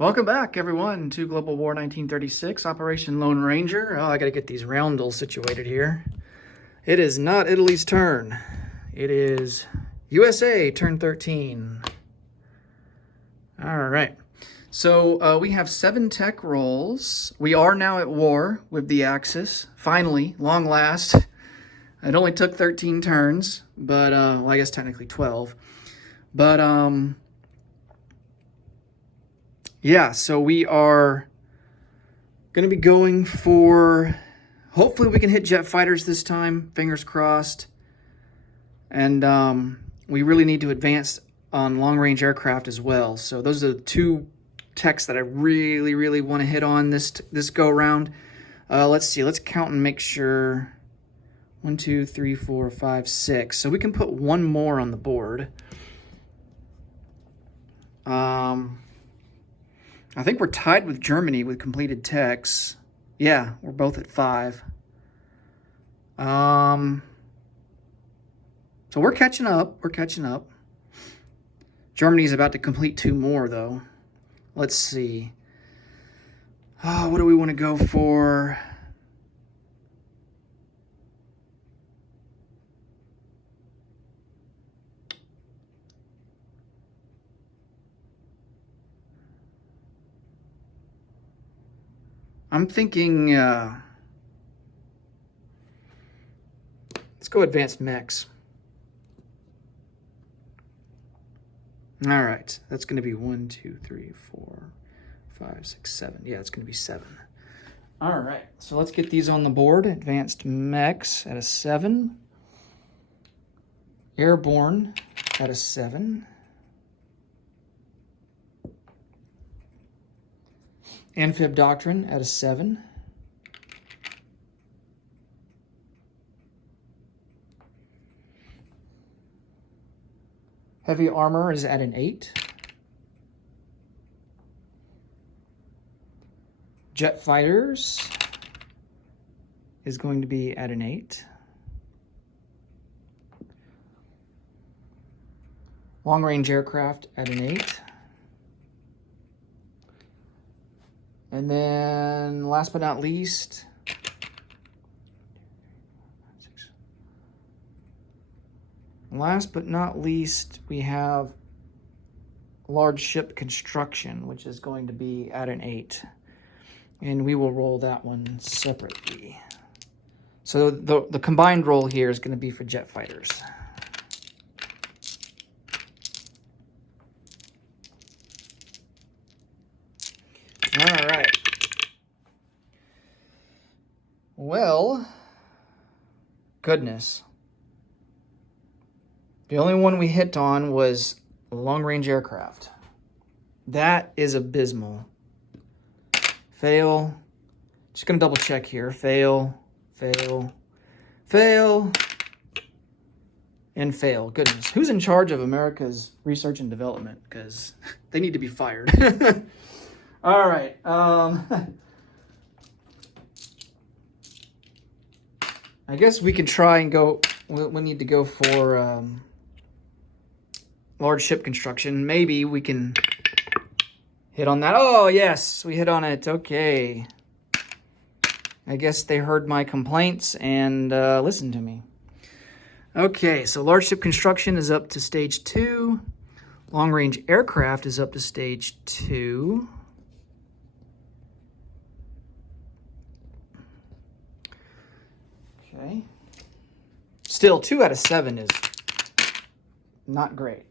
Welcome back, everyone, to Global War 1936, Operation Lone Ranger. Oh, I gotta get these roundels situated here. It is not Italy's turn. It is USA, turn 13. All right. So we have 7 tech rolls. We are now at war with the Axis. Finally, long last. It only took 13 turns, but, well, I guess technically 12. But, yeah, so we are going to be going for, hopefully we can hit jet fighters this time, fingers crossed. And we really need to advance on long-range aircraft as well. So those are the 2 techs that I really want to hit on this go-around. Let's see, let's count and make sure. 1, 2, 3, 4, 5, 6. So we can put 1 more on the board. I think we're tied with Germany with completed techs. Yeah, we're both at 5. So we're catching up. We're catching up. Germany's about to complete 2 more, though. Let's see. Oh, what do we want to go for? I'm thinking, let's go advanced mechs. All right, that's going to be 1, 2, 3, 4, 5, 6, 7. Yeah, it's going to be 7. All right, so let's get these on the board. Advanced mechs at a 7. Airborne at a 7. Amphib Doctrine at a 7. Heavy Armor is at an 8. Jet Fighters is going to be at an 8. Long Range Aircraft at an 8. And then, last but not least, we have large ship construction, which is going to be at an 8. And we will roll that one separately. So the combined roll here is going to be for jet fighters. All right. Well, goodness. The only one we hit on was long-range aircraft. That is abysmal. Fail. Just going to double check here. Fail, fail, fail, and fail. Goodness. Who's in charge of America's research and development? Because they need to be fired. All right. I guess we can try and go. We'll need to go for large ship construction. Maybe we can hit on that. Oh, yes, we hit on it. Okay. I guess they heard my complaints and listened to me. Okay, so large ship construction is up to stage 2. Long-range aircraft is up to stage 2. Okay. Still, 2 out of 7 is not great.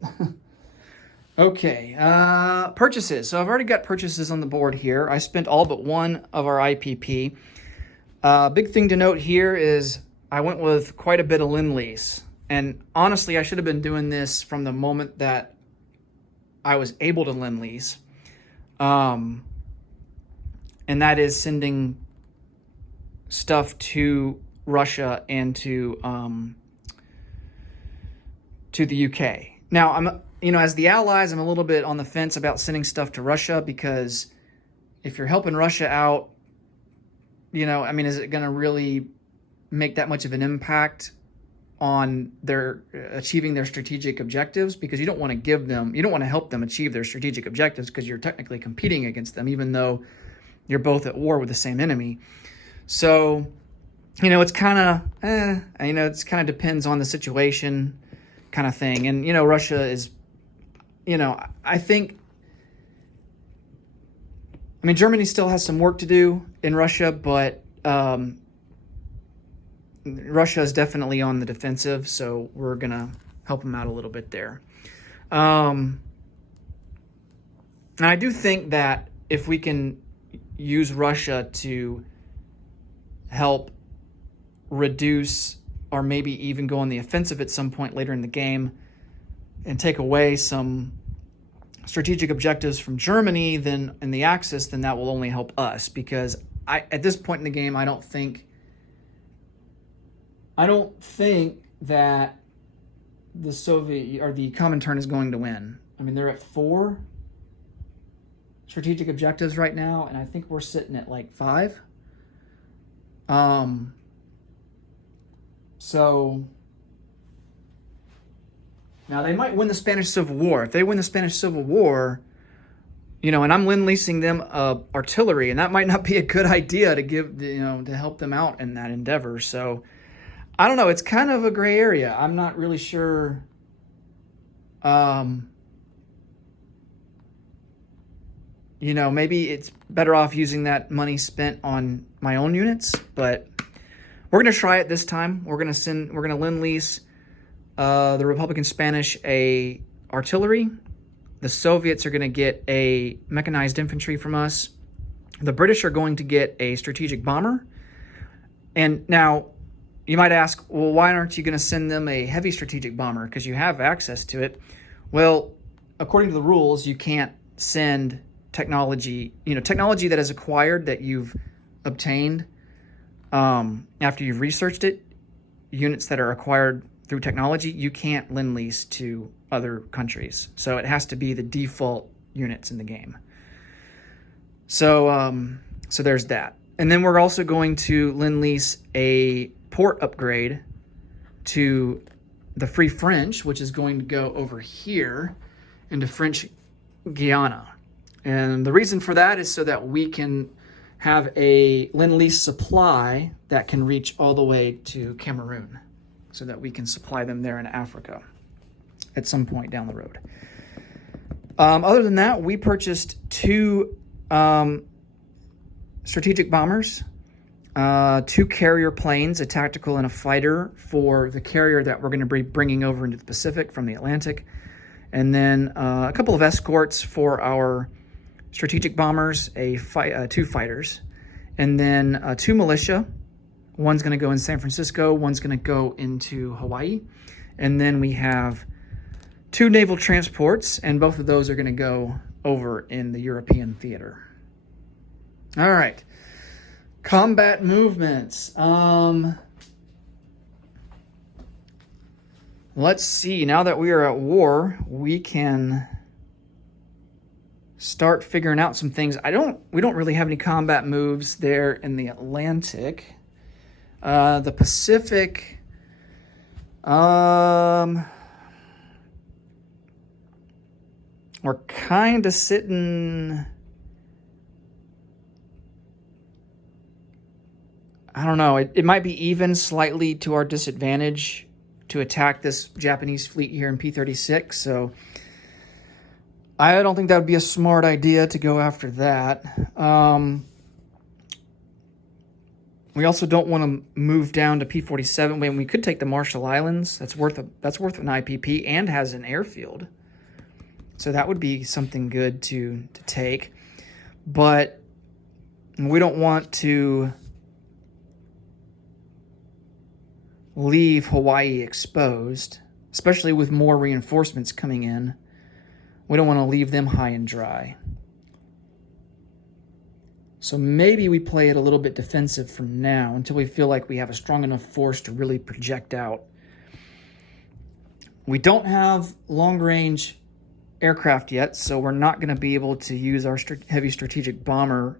Okay, purchases. So I've already got purchases on the board here. I spent all but 1 of our IPP. Big thing to note here is I went with quite a bit of Lend-Lease. And honestly, I should have been doing this from the moment that I was able to Lend-Lease. And that is sending stuff to Russia and to the UK. Now, as the Allies, I'm a little bit on the fence about sending stuff to Russia because if you're helping Russia out, is it going to really make that much of an impact on their achieving their strategic objectives, because you don't want to help them achieve their strategic objectives, because you're technically competing against them, even though you're both at war with the same enemy. So, it's kind of, it's kind of depends on the situation kind of thing. And, Russia is, I think, Germany still has some work to do in Russia, but Russia is definitely on the defensive, so we're going to help them out a little bit there. And I do think that if we can use Russia to help reduce or maybe even go on the offensive at some point later in the game and take away some strategic objectives from Germany then in the Axis, then that will only help us, because at this point in the game, I don't think that the Soviet or the Comintern is going to win. They're at 4 strategic objectives right now, and I think we're sitting at like 5. So now they might win the Spanish Civil War. If they win the Spanish Civil War, and I'm lend-leasing them artillery, and that might not be a good idea to give, to help them out in that endeavor. So I don't know. It's kind of a gray area. I'm not really sure. Maybe it's better off using that money spent on my own units, but we're going to try it this time. We're going to lend-lease the Republican Spanish a artillery. The Soviets are going to get a mechanized infantry from us. The British are going to get a strategic bomber. And now you might ask, well, why aren't you going to send them a heavy strategic bomber? Because you have access to it. Well, according to the rules, you can't send technology that is acquired, that you've obtained after you've researched it, units that are acquired through technology, you can't lend-lease to other countries. So it has to be the default units in the game. So there's that. And then we're also going to lend-lease a port upgrade to the Free French, which is going to go over here into French Guiana. And the reason for that is so that we can have a lend-lease supply that can reach all the way to Cameroon, so that we can supply them there in Africa at some point down the road. Other than that, we purchased 2 strategic bombers, 2 carrier planes, a tactical and a fighter for the carrier that we're going to be bringing over into the Pacific from the Atlantic, and then a couple of escorts for our strategic bombers, 2 fighters, and then 2 militia. One's going to go in San Francisco, one's going to go into Hawaii, and then we have 2 naval transports, and both of those are going to go over in the European theater. All right, combat movements. Let's see. Now that we are at war, we can start figuring out some things. We don't really have any combat moves there in the Atlantic. The Pacific, we're kind of sitting, I don't know, it might be even slightly to our disadvantage to attack this Japanese fleet here in P-36, so I don't think that would be a smart idea to go after that. We also don't want to move down to P-47 when we could take the Marshall Islands. That's worth an IPP and has an airfield. So that would be something good to take. But we don't want to leave Hawaii exposed, especially with more reinforcements coming in. We don't want to leave them high and dry. So maybe we play it a little bit defensive from now until we feel like we have a strong enough force to really project out. We don't have long-range aircraft yet, so we're not going to be able to use our heavy strategic bomber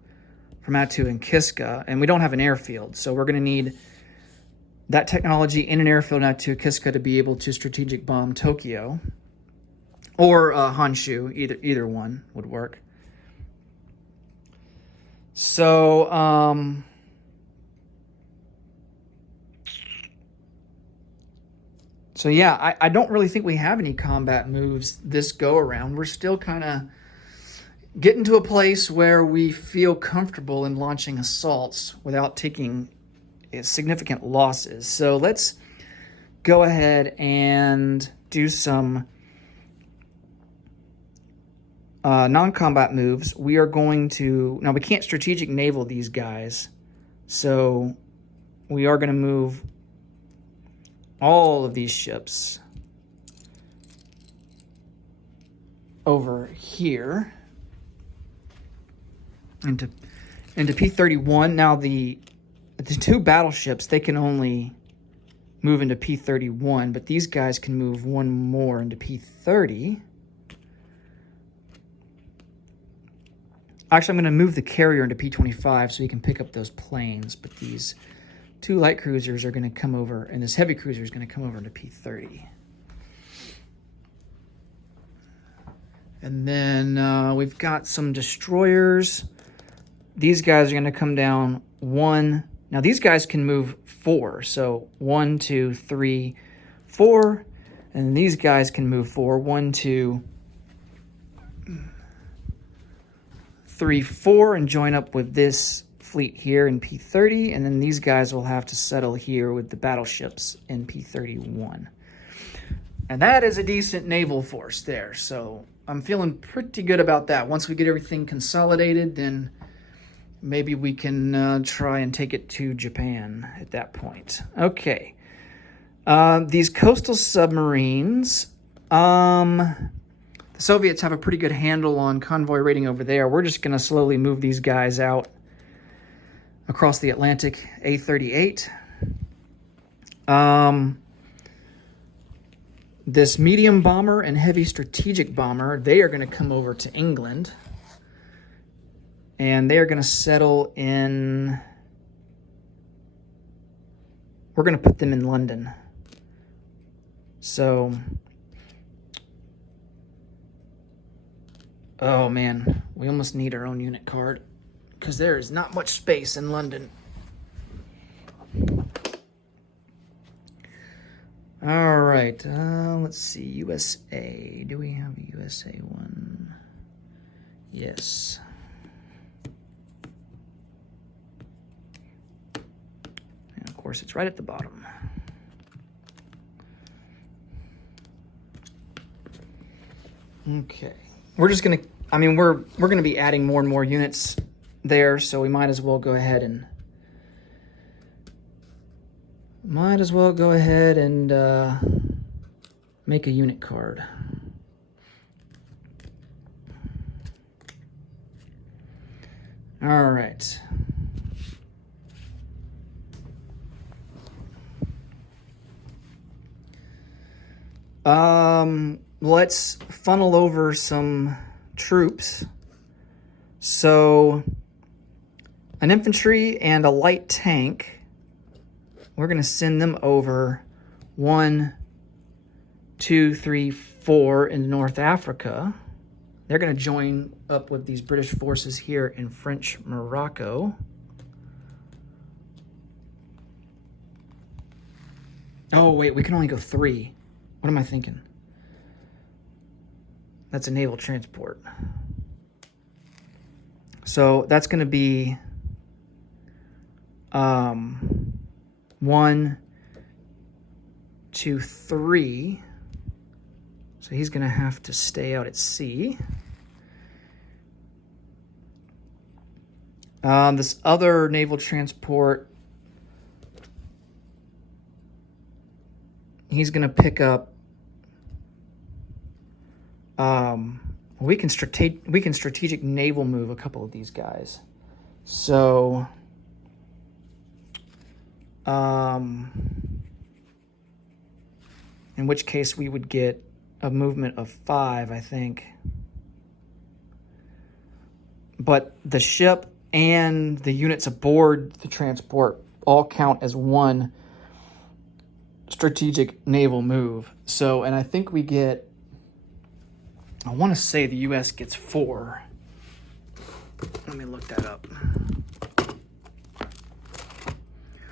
from Attu and Kiska, and we don't have an airfield, so we're going to need that technology in an airfield out to Kiska to be able to strategic bomb Tokyo or Honshu. Either one would work. So, yeah, I don't really think we have any combat moves this go around. We're still kind of getting to a place where we feel comfortable in launching assaults without taking significant losses. So let's go ahead and do some non-combat moves. We are going to... Now, we can't strategic naval these guys, so we are going to move all of these ships over here into P31. Now, the two battleships, they can only move into P31, but these guys can move one more into P30. Actually, I'm going to move the carrier into P25 so he can pick up those planes, but these two light cruisers are going to come over, and this heavy cruiser is going to come over into P30. And then we've got some destroyers. These guys are going to come down 1. Now, these guys can move 4. So 1, 2, 3, 4. And these guys can move 4. 1, 2, 3, 4. And join up with this fleet here in P30. And then these guys will have to settle here with the battleships in P31. And that is a decent naval force there. So I'm feeling pretty good about that. Once we get everything consolidated, then maybe we can try and take it to Japan at that point. Okay. These coastal submarines, the Soviets have a pretty good handle on convoy rating over there. We're just going to slowly move these guys out across the Atlantic, A38. This medium bomber and heavy strategic bomber, they are going to come over to England. And they are going to settle in... We're going to put them in London. So... Oh, man. We almost need our own unit card, because there is not much space in London. All right. Let's see. USA. Do we have a USA one? Yes. And of course, it's right at the bottom. Okay. We're just going to, I mean, we're going to be adding more and more units there, so we might as well go ahead and make a unit card. All right. Let's funnel over some troops. So, an infantry and a light tank, we're going to send them over 1, 2, 3, 4 in North Africa. They're going to join up with these British forces here in French Morocco. Oh, wait, we can only go 3. What am I thinking? That's a naval transport. So that's going to be 1, 2, 3. So he's going to have to stay out at sea. This other naval transport, he's going to pick up. We can strategic naval move a couple of these guys. So, in which case we would get a movement of 5, I think. But the ship and the units aboard the transport all count as 1 strategic naval move. So, and I think we get, I want to say the U.S. gets 4. Let me look that up.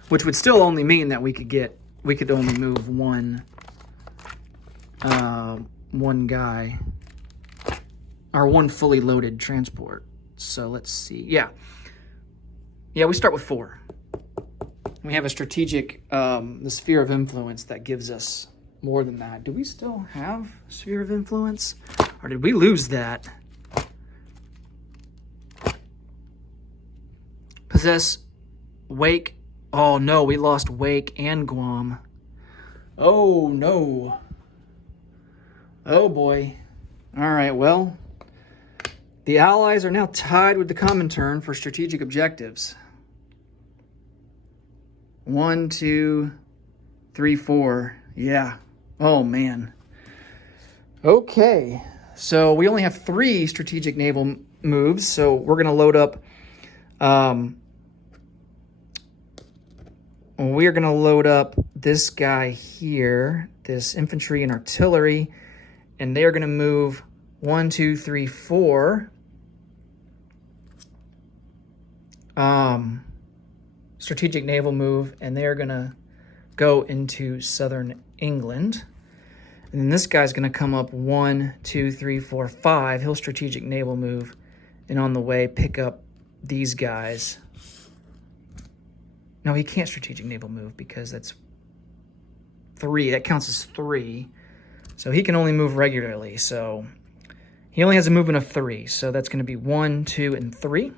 Which would still only mean that we could only move one guy, or one fully loaded transport. So let's see. Yeah, we start with 4. We have a strategic, the sphere of influence that gives us more than that. Do we still have sphere of influence? Or did we lose that? Possess Wake. Oh no, we lost Wake and Guam. Oh no. Oh boy. All right, well, the Allies are now tied with the Comintern for strategic objectives. 1, 2, 3, 4. Yeah. Oh man. Okay. So we only have 3 strategic naval moves. So we're going to load up. We're going to load up this guy here, this infantry and artillery, and they're going to move 1, 2, 3, 4. Strategic naval move, and they're going to go into southern England. And then this guy's going to come up 1, 2, 3, 4, 5. He'll strategic naval move, and on the way pick up these guys. No, he can't strategic naval move because that's 3. That counts as 3. So he can only move regularly. So he only has a movement of 3. So that's going to be 1, 2, and 3.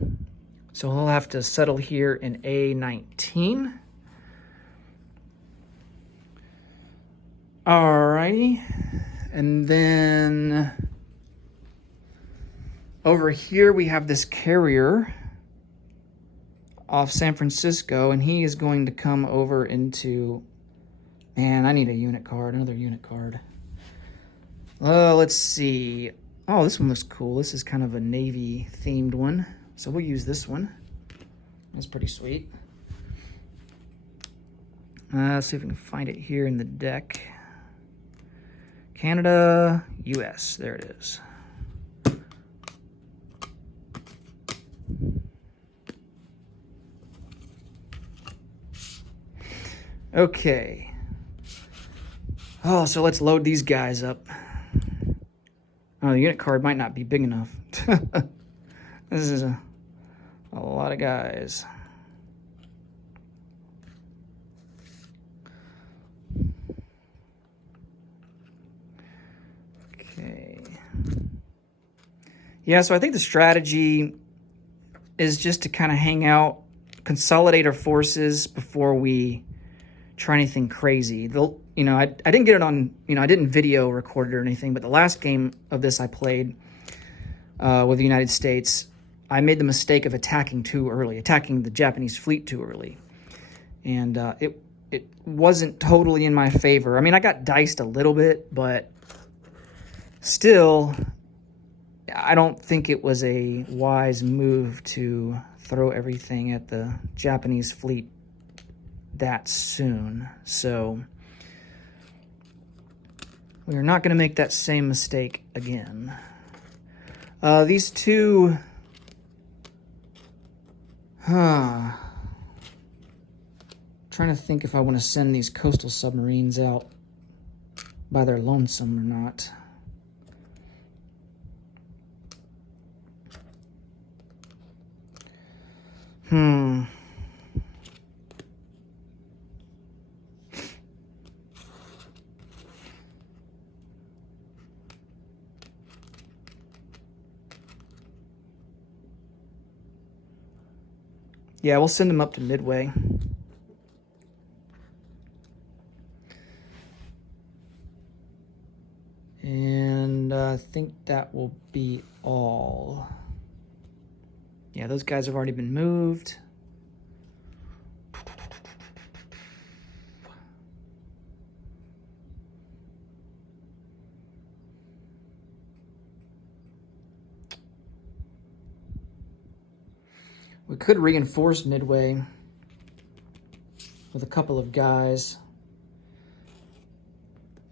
So he'll have to settle here in A19. Alrighty. And then over here we have this carrier off San Francisco, and he is going to come over into, man, I need a unit card, another unit card. Let's see. Oh, this one looks cool. This is kind of a Navy themed one. So we'll use this one. That's pretty sweet. Let's see if we can find it here in the deck. Canada, US, there it is. Okay. Oh, so let's load these guys up. Oh, the unit card might not be big enough. This is a lot of guys. Okay. Yeah, so I think the strategy is just to kind of hang out, consolidate our forces before we try anything crazy. I didn't get it on, I didn't video record it or anything, but the last game of this I played with the United States, I made the mistake of attacking the Japanese fleet too early. And it wasn't totally in my favor. I mean, I got diced a little bit, but still, I don't think it was a wise move to throw everything at the Japanese fleet that soon. So we are not going to make that same mistake again. These two, trying to think if I want to send these coastal submarines out by their lonesome or not. Yeah, we'll send them up to Midway. And I think that will be all. Yeah, those guys have already been moved. We could reinforce Midway with a couple of guys.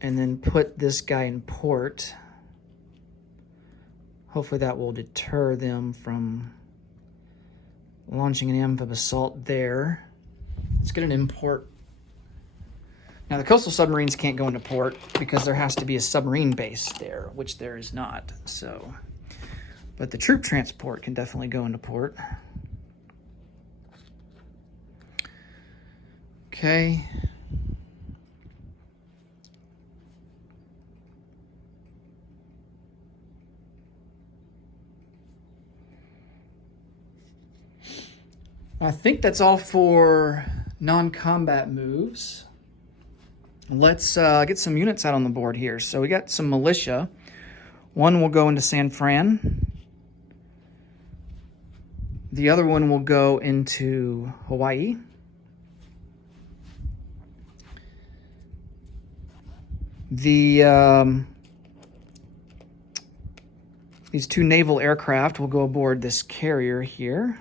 and then put this guy in port. Hopefully that will deter them from launching an amphib assault there. Let's get an import. Now, the coastal submarines can't go into port because there has to be a submarine base there, which there is not. So, but the troop transport can definitely go into port. Okay. I think that's all for non-combat moves. Let's get some units out on the board here. So we got some militia. One will go into San Fran. The other one will go into Hawaii. These two naval aircraft will go aboard this carrier here.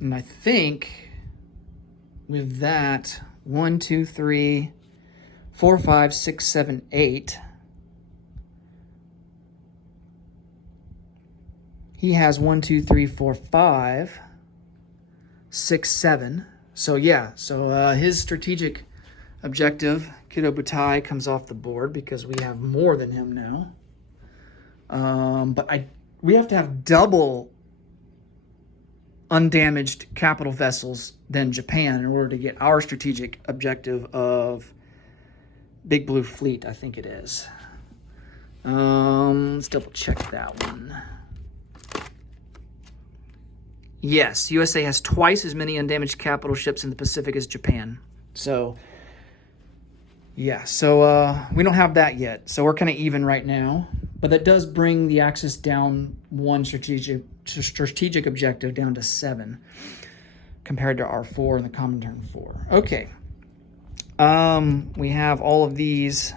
And I think with that, 1, 2, 3, 4, 5, 6, 7, 8. He has 1, 2, 3, 4, 5, 6, 7. So yeah, so his strategic objective, Kido Butai, comes off the board because we have more than him now. But we have to have double undamaged capital vessels than Japan in order to get our strategic objective of Big Blue Fleet, I think it is. Let's double check that one. Yes, USA has twice as many undamaged capital ships in the Pacific as Japan. So, yeah, so we don't have that yet. So we're kind of even right now. But that does bring the Axis down one strategic objective down to 7 compared to our 4 and the Comintern 4. Okay. We have all of these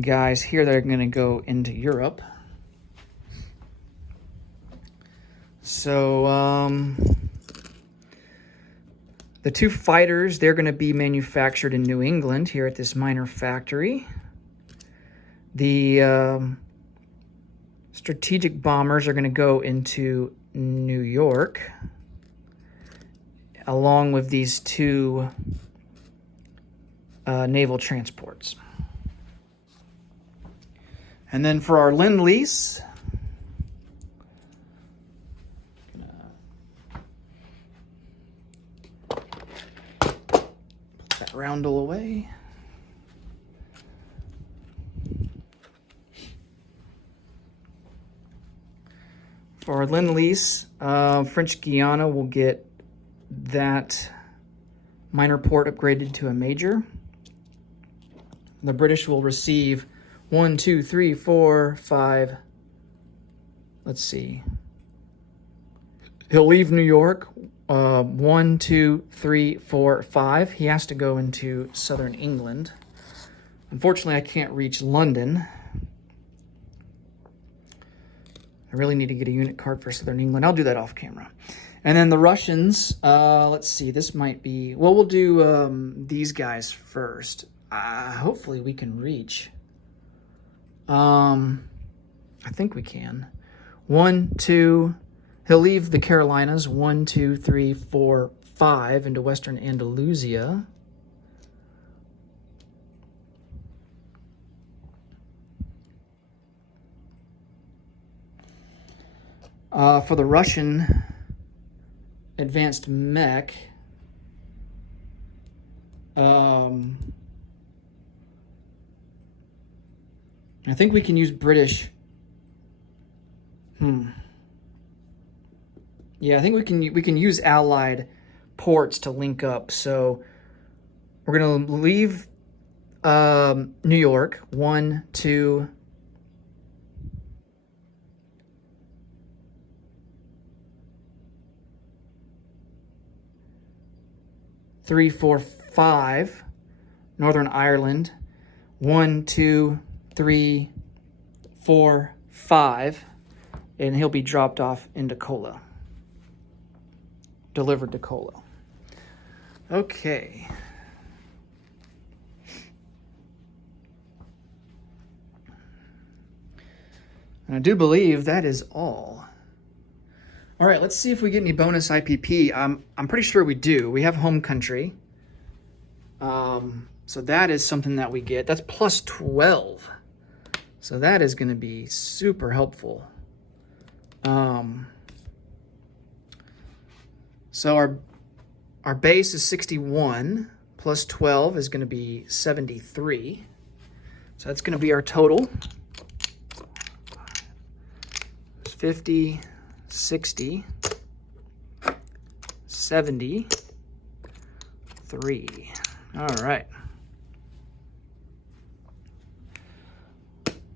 guys here that are going to go into Europe. So, the two fighters, they're going to be manufactured in New England here at this minor factory. The strategic bombers are going to go into New York, along with these two naval transports. And then for our Lend-Lease, put that roundel away. For our Lend-Lease, French Guiana will get that minor port upgraded to a major. The British will receive 1, 2, 3, 4, 5. Let's see. He'll leave New York. 1, 2, 3, 4, 5. He has to go into southern England. Unfortunately, I can't reach London. I really need to get a unit card for southern England. I'll do that off camera. And then the Russians, let's see, this might be, well, we'll do these guys first. Hopefully we can reach. I think we can. 1, 2, he'll leave the Carolinas, 1, 2, 3, 4, 5 into western Andalusia. For the Russian advanced mech, I think we can use British. Yeah, I think we can use allied ports to link up. So we're gonna leave New York. 1, 2. 3, 4, 5, Northern Ireland. 1, 2, 3, 4, 5, and he'll be dropped off into Kola. Delivered to Kola. Okay. And I do believe that is all. All right, let's see if we get any bonus IPP. I'm pretty sure we do. We have home country. So that is something that we get. That's plus 12. So that is going to be super helpful. So our base is 61. Plus 12 is going to be 73. So that's going to be our total. 50, 60, 73. All right.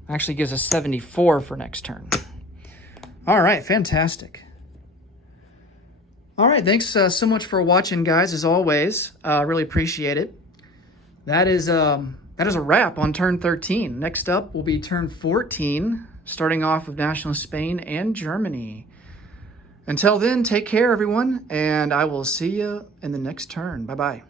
Actually gives us 74 for next turn. All right, fantastic. All right, thanks so much for watching, guys, as always. Really appreciate it. That is a wrap on turn 13. Next up will be turn 14, starting off with Nationalist Spain and Germany. Until then, take care, everyone, and I will see you in the next turn. Bye-bye.